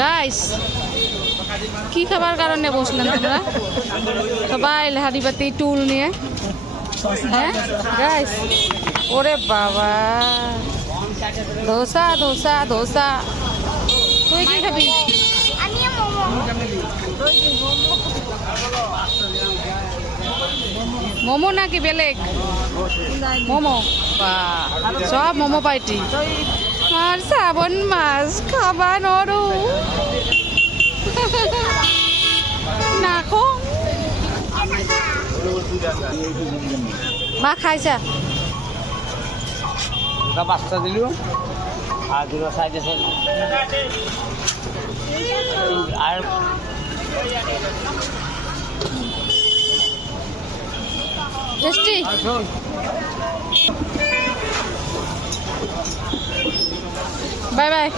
Guys কি খাবার কারণে বসলেন তোমরা সবাই হাঁড়িপাতি টুল নিয়ে? হ্যাঁ গাইস, ওরে বাবা, ধোসা ধোসা ধোসা। তুই কি খাবি? মোমো নাকি বেলেগ? মোমো, সব মোমো পাইটি। আর শ্রাবণ মাছ খাবা নরু নাখো মা খাইছা? পাঁচটা দিল আর দুটো সাইডে আর টেস্টি। Bye bye.